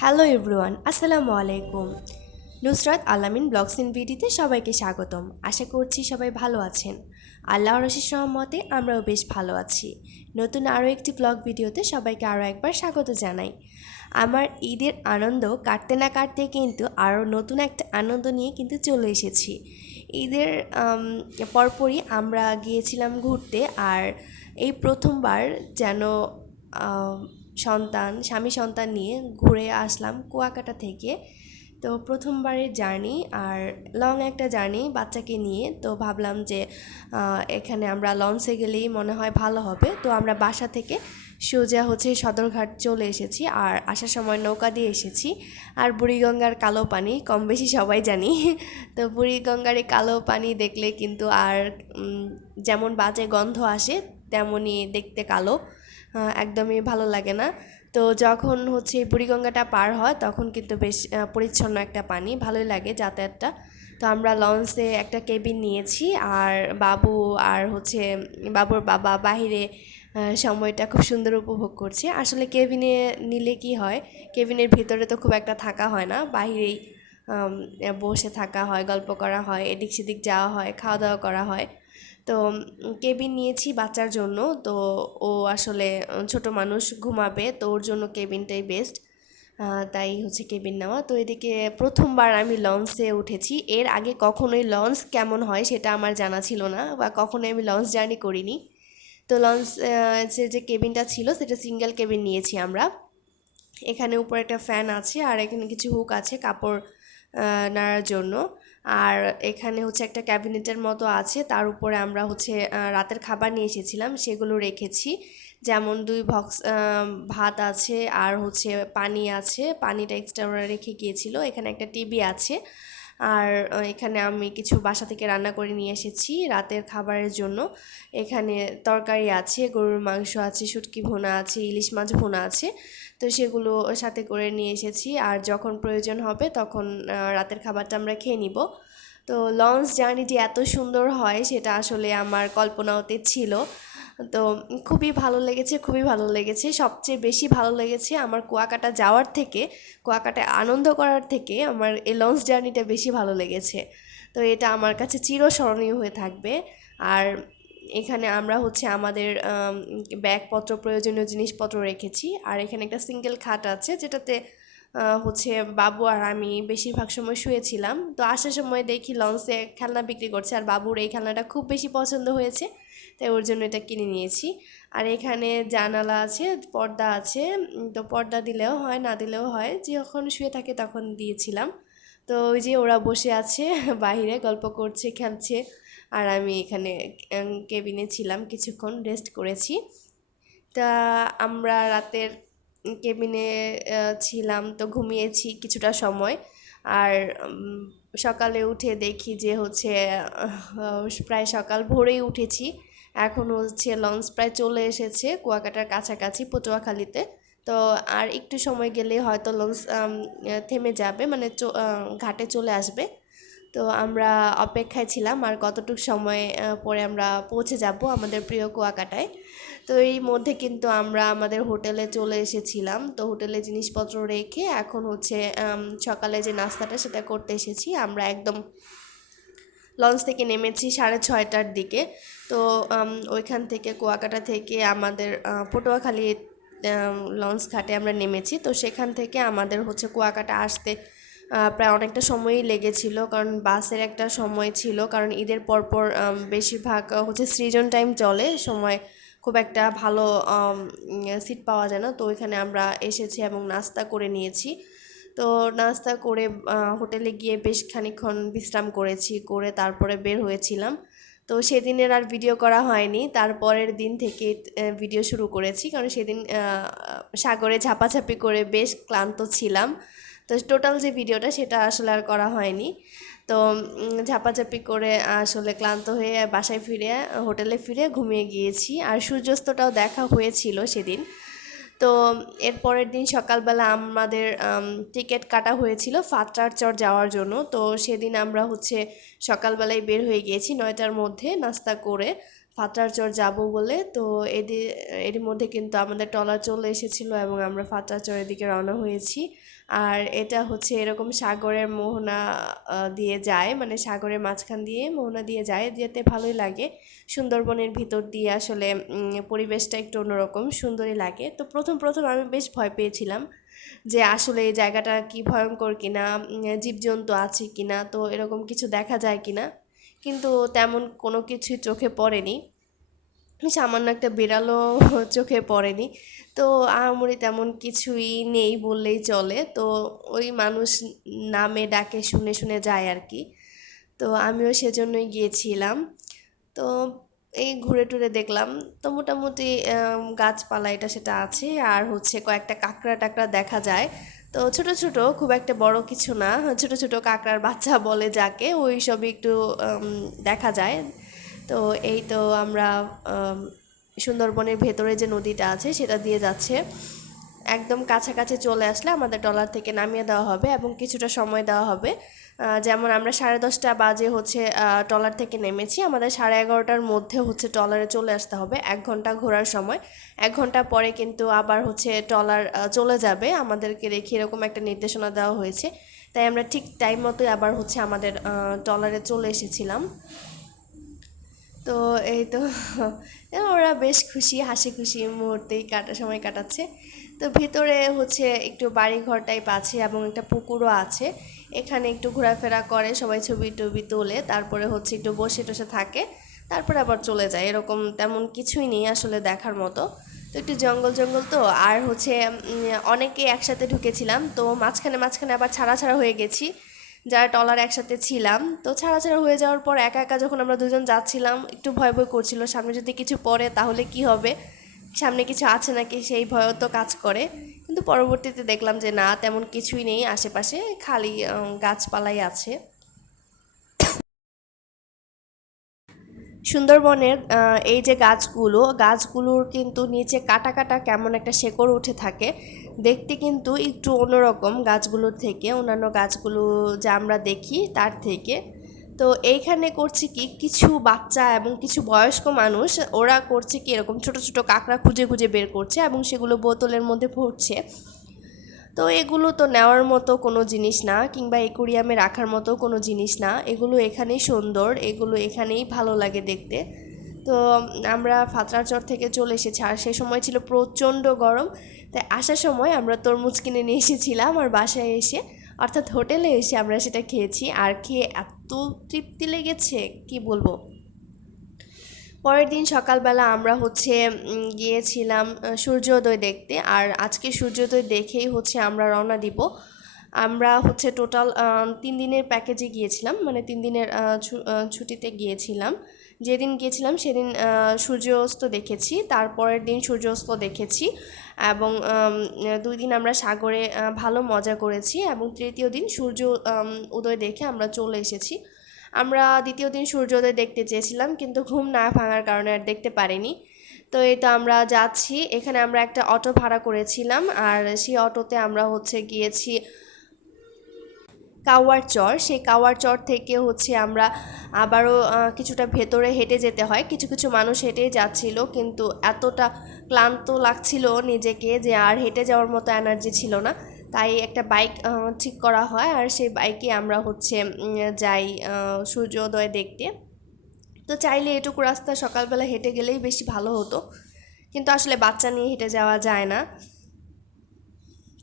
Hello everyone, আসসালামু আলাইকুম। নুসরাত আলামিন ব্লগস ইন বিডিতে সবাইকে স্বাগতম। আশা করছি সবাই ভালো আছেন। আল্লাহর অশেষ রহমতে আমরাও বেশ ভালো আছি। নতুন আরও একটি ব্লগ ভিডিওতে সবাইকে আরও একবার স্বাগত জানাই। আমার ঈদের আনন্দ কাটতে না কাটতে কিন্তু আরও নতুন একটা আনন্দ নিয়ে কিন্তু চলে এসেছি। ঈদের পরপরই আমরা গিয়েছিলাম ঘুরতে, আর এই প্রথমবার যেন স্বামী সন্তান নিয়ে ঘুরে আসলাম কুয়াকাটা থেকে। তো প্রথমবারের জার্নি, আর লং একটা জার্নি বাচ্চাকে নিয়ে, তো ভাবলাম যে এখানে আমরা লঞ্চে গেলেই মনে হয় ভালো হবে। তো আমরা বাসা থেকে সোজা সদরঘাট চলে এসেছি, আর আসার সময় নৌকা দিয়ে এসেছি। আর বুড়িগঙ্গার কালো পানি কম বেশি সবাই জানি। তো বুড়িগঙ্গার এই কালো পানি দেখলে কিন্তু আর যেমন বাজে গন্ধ আসে তেমনই দেখতে কালো, একদমই ভালো লাগে না। তো যখন বুড়িগঙ্গাটা পার হয় তখন কিন্তু বেশ পরিচ্ছন্ন একটা পানি, ভালোই লাগে যাতায়াতটা। তো আমরা লঞ্চে একটা কেবিন নিয়েছি, আর বাবু আর বাবুর বাবা বাহিরে সময়টা খুব সুন্দর উপভোগ করছে। আসলে কেবিনে নিলে কি হয়, কেবিনের ভিতরে তো খুব একটা থাকা হয় না, বাহিরেই বসে থাকা হয়, গল্প করা হয়, এদিক সেদিক যাওয়া হয়, খাওয়া দাওয়া করা হয়। তো কেবিন নিয়েছি বাচ্চার জন্য। তো ও আসলে ছোট মানুষ, ঘুমাবে, তো ওর জন্য কেবিনটাই বেস্ট। তাই কেবিন নেওয়া। তো এদিকে প্রথমবার আমি লঞ্চে উঠেছি, এর আগে কখনোই লঞ্চ কেমন হয় সেটা আমার জানা ছিল না, বা কখনোই আমি লঞ্চ জার্নি করিনি। তো লঞ্চ যে কেবিনটা ছিল সেটা সিঙ্গেল কেবিন নিয়েছি আমরা। এখানে উপরে একটা ফ্যান আছে, আর এখানে কিছু হুক আছে কাপড় নাড়ার জন্য। আর এখানে একটা ক্যাবিনেটের মতো আছে, তার উপরে আমরা রাতের খাবার নিয়ে এসেছিলাম, সেগুলো রেখেছি। যেমন 2 বক্স ভাত আছে, আর পানি আছে, পানিটা এক্সট্রা ওরা রেখে গিয়েছিল। এখানে একটা টিভি আছে। আর এখানে আমি কিছু বাসা থেকে রান্না করে নিয়ে এসেছি রাতের খাবারের জন্য। এখানে তরকারি আছে, গরুর মাংস আছে, শুটকি ভুনা আছে, ইলিশ মাছ ভুনা আছে। তো সেগুলো সাথে করে নিয়ে এসেছি, আর যখন প্রয়োজন হবে তখন রাতের খাবারটা আমরা খেয়ে নিব। তো লঞ্চ জার্নি যে এত সুন্দর হয় সেটা আসলে আমার কল্পনাতে ছিল। তো খুবই ভালো লেগেছে, খুবই ভালো লেগেছে। সবচেয়ে বেশি ভালো লেগেছে আমার কুয়াকাটা যাওয়ার থেকে, কুয়াকাটায় আনন্দ করার থেকে আমার এই লঞ্চ জার্নিটা বেশি ভালো লেগেছে। তো এটা আমার কাছে চিরস্মরণীয় হয়ে থাকবে। আর এখানে আমরা আমাদের ব্যাগপত্র, প্রয়োজনীয় জিনিসপত্র রেখেছি। আর এখানে একটা সিঙ্গেল খাট আছে, যেটাতে বাবু আর আমি বেশিরভাগ সময় শুয়েছিলাম। তো আসার সময় দেখি লঞ্চে খেলনা বিক্রি করছে, আর বাবুর এই খেলনাটা খুব বেশি পছন্দ হয়েছে, তাই ওর জন্য এটা কিনে নিয়েছি। আর এখানে জানালা আছে, পর্দা আছে। তো পর্দা দিলেও হয়, না দিলেও হয়, যখন শুয়ে থাকে তখন দিয়েছিলাম। তো ওই যে ওরা বসে আছে বাইরে গল্প করছে, খেলছে, আর আমি এখানে কেবিনে ছিলাম, কিছুক্ষণ রেস্ট করেছি। তা আমরা রাতের কেবিনে ছিলাম, তো ঘুমিয়েছি কিছুটা সময়। আর সকালে উঠে দেখি যে প্রায় সকাল ভোরেই উঠেছি। এখন লঞ্চ প্রায় চলে এসেছে কুয়াকাটার কাছাকাছি, পটুয়াখালীতে। তো আর একটু সময় গেলে হয়তো লঞ্চ থেমে যাবে, মানে ঘাটে চলে আসবে। তো আমরা অপেক্ষায় ছিলাম আর কতটুকু সময় পরে আমরা পৌঁছে যাব আমাদের প্রিয় কুয়াকাটায়। তো এই মধ্যে কিন্তু আমরা আমাদের হোটেলে চলে এসেছিলাম। তো হোটেলে জিনিসপত্র রেখে এখন সকালে যে নাস্তাটা সেটা করতে এসেছি। আমরা একদম লঞ্চ থেকে নেমেছি 6:30টার দিকে। তো ওইখান থেকে কুয়াকাটা থেকে আমাদের পটুয়াখালী লঞ্চ ঘাটে আমরা নেমেছি। তো সেখান থেকে আমাদের কুয়াকাটা আসতে প্রায় অনেকটা সময়ই লেগেছিল, কারণ বাসের একটা সময় ছিল, কারণ ঈদের পরপর বেশিরভাগ সৃজন টাইম চলে, সময় খুব একটা ভালো সিট পাওয়া যায় না। তো ওইখানে আমরা এসেছি এবং নাস্তা করে নিয়েছি। তো নাস্তা করে হোটেলে গিয়ে বেশ খানিকক্ষণ বিশ্রাম করেছি, করে তারপরে বের হয়েছিলাম। তো সেদিনের আর ভিডিও করা হয়নি, তারপরের দিন থেকে ভিডিও শুরু করেছি, কারণ সেদিন সাগরে ঝাপাঝাপি করে বেশ ক্লান্ত ছিলাম। তো টোটাল যে ভিডিওটা সেটা আসলে আর করা হয়নি। তো ঝাপাঝাপি করে আসলে ক্লান্ত হয়ে বাসায় ফিরে, হোটেলে ফিরে ঘুমিয়ে গিয়েছি। আর সূর্যাস্তটাও দেখা হয়েছিল সেদিন। তো এর পরের দিন সকালবেলা আমাদের টিকিট কাটা হয়েছিল ফাত্রার চর যাওয়ার জন্য। তো সেদিন আমরা সকালবেলায় বের হয়ে গিয়েছি 9টার মধ্যে নাস্তা করে। ফাতরাচর যাব বলে। তো এরই মধ্যে কিন্তু আমাদের ট্রলার চলে এসেছিলো এবং আমরা ফাতরাচরের দিকে রওনা হয়েছি। আর এটা হচ্ছে এরকম সাগরের মোহনা দিয়ে যায়, মানে সাগরের মাঝখান দিয়ে মোহনা দিয়ে যায়, যেতে ভালোই লাগে। সুন্দরবনের ভিতর দিয়ে আসলে পরিবেশটা একটু অন্যরকম, সুন্দরই লাগে। তো প্রথম প্রথম আমি বেশ ভয় পেয়েছিলাম যে আসলে এই জায়গাটা কি ভয়ঙ্কর কিনা, জীবজন্তু আছে কিনা, তো এরকম কিছু দেখা যায় কিনা। কিন্তু তেমন কোনো কিছুই চোখে পড়েনি, সামান্য একটা বিড়ালও চোখে পড়েনি। তো আহামরি তেমন কিছুই নেই বললেই চলে। তো ওই মানুষ নামে ডাকে শুনে শুনে যায় আর কি। তো আমিও সেজন্যই গিয়েছিলাম। তো এই ঘুরে টুরে দেখলাম। তো মোটামুটি গাছপালা এটা সেটা আছে, আর হচ্ছে কয়েকটা কাঁকড়া টাকড়া দেখা যায়। তো ছোট ছোট, খুব একটা বড় কিছু না, ছোট ছোট কাঁকড়ার বাচ্চা বলে যাকে, ওই সবই একটু দেখা যায়। তো এই তো আমরা সুন্দরবনের ভেতরে যে নদীটা আছে সেটা দিয়ে যাচ্ছে। একদম কাছাকাছি চলে আসলে আমাদের ট্রলার থেকে নামিয়ে দেওয়া হবে এবং কিছুটা সময় দেওয়া হবে। যেমন আমরা 10:30 বাজে হচ্ছে ট্রলার থেকে নেমেছি, আমাদের 11:30টার মধ্যে হচ্ছে ট্রলারে চলে আসতে হবে, 1 ঘন্টা ঘোরার সময়। 1 ঘন্টা পরে কিন্তু আবার হচ্ছে ট্রলার চলে যাবে আমাদেরকে রেখে, এরকম একটা নির্দেশনা দেওয়া হয়েছে। তাই আমরা ঠিক টাইম মতোই আবার হচ্ছে আমাদের ট্রলারে চলে এসেছিলাম। তো এই তো ওরা বেশ খুশি, হাসি খুশি মুহূর্তেই সময় কাটাচ্ছে। তো ভিতরে হচ্ছে একটু বাড়িঘর টাইপ আছে এবং একটা পুকুরও আছে। এখানে একটু ঘোরাফেরা করে সবাই, ছবি টবি তোলে, তারপরে হচ্ছে একটু বসে টসে থাকে, তারপরে আবার চলে যায়। এরকম তেমন কিছুই নেই আসলে দেখার মতো। তো একটু জঙ্গল জঙ্গল তো, আর হচ্ছে অনেকে একসাথে ঢুকেছিলাম, তো মাঝখানে মাঝখানে আবার ছাড়া ছাড়া হয়ে গেছি। যারা টলার একসাথে ছিলাম, তো ছাড়া ছাড়া হয়ে যাওয়ার পর একা একা যখন আমরা দুজন যাচ্ছিলাম, একটু ভয় ভয় করছিল, সামনে যদি কিছু পড়ে তাহলে কি হবে, সামনে কিছু আছে নাকি সেই ভয়ও তো কাজ করে। কিন্তু পরবর্তীতে দেখলাম যে না, তেমন কিছুই নেই আশেপাশে, খালি গাছপালাই আছে। সুন্দরবনের এই যে গাছগুলোর কিন্তু নিচে কাটা কাটা কেমন একটা শেকড় উঠে থাকে, দেখতে কিন্তু একটু অন্যরকম গাছগুলোর থেকে, অন্যান্য গাছগুলো যা আমরা দেখি তার থেকে। তো এইখানে করছে কি, কিছু বাচ্চা এবং কিছু বয়স্ক মানুষ, ওরা করছে কি এরকম ছোট ছোট কাঁকড়া খুঁজে খুঁজে বের করছে এবং সেগুলো বোতলের মধ্যে ভরছে। তো এগুলো তো নেওয়ার মতো কোনো জিনিস না, কিংবা একুরিয়ামে রাখার মতো কোনো জিনিস না, এগুলো এখানেই সুন্দর, এগুলো এখানেই ভালো লাগে দেখতে। তো আমরা ফাতরাচর থেকে চলে এসেছি, আর সে সময় ছিল প্রচণ্ড গরম। তাই আসার সময় আমরা তরমুজ কিনে নিয়ে এসেছিলাম, আর বাসায় এসে, অর্থাৎ হোটেলে এসে আমরা সেটা খেয়েছি, আর খেয়ে এত তৃপ্তি লেগেছে কি বলবো। পরের দিন সকালবেলা আমরা হচ্ছে গিয়েছিলাম সূর্যোদয় দেখতে, আর আজকে সূর্যোদয় দেখেই হচ্ছে আমরা রওনা দিব। আমরা হচ্ছে টোটাল 3 দিনের প্যাকেজে গিয়েছিলাম, মানে 3 দিনের ছুটিতে গিয়েছিলাম। যেদিন গিয়েছিলাম সেদিন সূর্যাস্ত দেখেছি, তারপরের দিন সূর্যাস্ত দেখেছি, এবং 2 দিন আমরা সাগরে ভালো মজা করেছি, এবং তৃতীয় দিন সূর্য উদয় দেখে আমরা চলে এসেছি। আমরা দ্বিতীয় দিন সূর্যোদয় দেখতে চেয়েছিলাম, কিন্তু ঘুম না ভাঙার কারণে আর দেখতে পারিনি। তো এই তো আমরা যাচ্ছি, এখানে আমরা একটা অটো ভাড়া করেছিলাম, আর সেই অটোতে আমরা হচ্ছে গিয়েছি কাওয়ার চর। সেই কাওয়ার চর থেকে হচ্ছে আমরা আবারও কিছুটা ভেতরে হেঁটে যেতে হয়, কিছু কিছু মানুষ হেঁটেই যাচ্ছিল, কিন্তু এতটা ক্লান্ত লাগছিল নিজেকে যে আর হেঁটে যাওয়ার মতো এনার্জি ছিল না। তাই একটা বাইক ঠিক করা হয়, আর সেই বাইকে আমরা হচ্ছে যাই সূর্যোদয় দেখতে। তো চাইলে এটুকু রাস্তা সকালবেলা হেঁটে গেলেই বেশি ভালো হতো, কিন্তু আসলে বাচ্চা নিয়ে হেঁটে যাওয়া যায় না।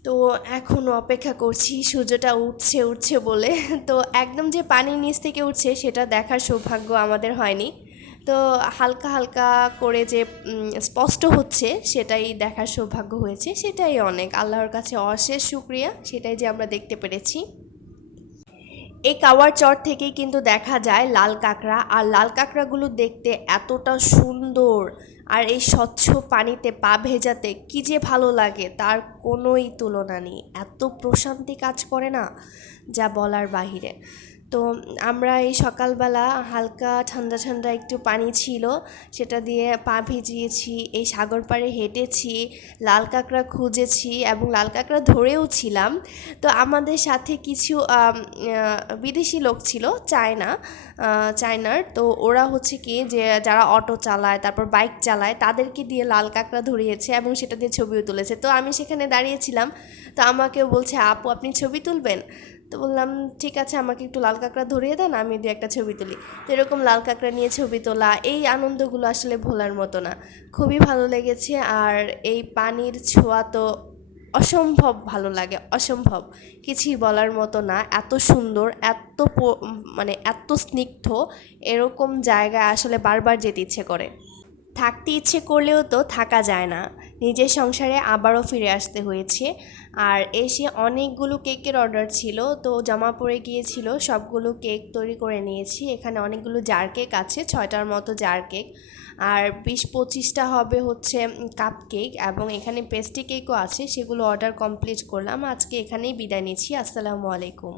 তো এখনও অপেক্ষা করছি সূর্যটা উঠছে উঠছে বলে। তো একদম যে পানির নিচ থেকে উঠছে সেটা দেখার সৌভাগ্য আমাদের হয়নি। তো হালকা হালকা করে যে স্পষ্ট হচ্ছে সেটাই দেখার সৌভাগ্য হয়েছে, সেটাই অনেক, আল্লাহর কাছে অশেষ শুকরিয়া, সেটাই যে আমরা দেখতে পেরেছি। এই কাওয়ার চর থেকেই কিন্তু দেখা যায় লাল কাঁকড়া, আর লাল কাঁকড়াগুলো দেখতে এতটা সুন্দর, আর এই স্বচ্ছ পানিতে পা ভেজাতে কী যে ভালো লাগে তার কোনোই তুলনা নেই, এত প্রশান্তি কাজ করে না, যা বলার বাহিরে। তো আমরা এই সকালবেলা হালকা ঠান্ডা ঠান্ডা একটু পানি ছিল, সেটা দিয়ে পা ভিজিয়েছি, এই সাগর পাড়ে হেঁটেছি, লাল কাঁকড়া খুঁজেছি এবং লাল কাঁকড়া ধরেও ছিলাম। তো আমাদের সাথে কিছু বিদেশি লোক ছিল, চায়নার। তো ওরা হচ্ছে কি যে যারা অটো চালায় তারপর বাইক চালায় তাদেরকে দিয়ে লাল কাঁকড়া ধরিয়েছে এবং সেটা দিয়ে ছবিও তুলেছে। তো আমি সেখানে দাঁড়িয়েছিলাম, তো আমাকেও বলছে আপু আপনি ছবি তুলবেন? তো বললাম ঠিক আছে, আমাকে একটু লাল কাঁকড়া ধরিয়ে দেন, আমি দু একটা ছবি তুলি। তো এরকম লাল কাঁকড়া নিয়ে ছবি তোলা, এই আনন্দগুলো আসলে ভোলার মতো না, খুবই ভালো লেগেছে। আর এই পানির ছোঁয়া তো অসম্ভব ভালো লাগে, অসম্ভব, কিছুই বলার মতো না, এত সুন্দর, মানে এত স্নিগ্ধ, এরকম জায়গায় আসলে বারবার যেতে ইচ্ছে করে। থাকতে ইচ্ছে করলেও তো থাকা যায় না, নিজের সংসারে আবারও ফিরে আসতে হয়েছে। আর এসে অনেকগুলো কেকের অর্ডার ছিল, তো জমা পড়ে গিয়েছিল, সবগুলো কেক তৈরি করে নিয়েছি। এখানে অনেকগুলো জার কেক আছে, 6টার মতো জার কেক, আর 20-25টা হবে হচ্ছে কাপ কেক, এবং এখানে পেস্ট্রি কেকও আছে, সেগুলো অর্ডার কমপ্লিট করলাম। আজকে এখানেই বিদায় নিচ্ছি, আসসালামু আলাইকুম।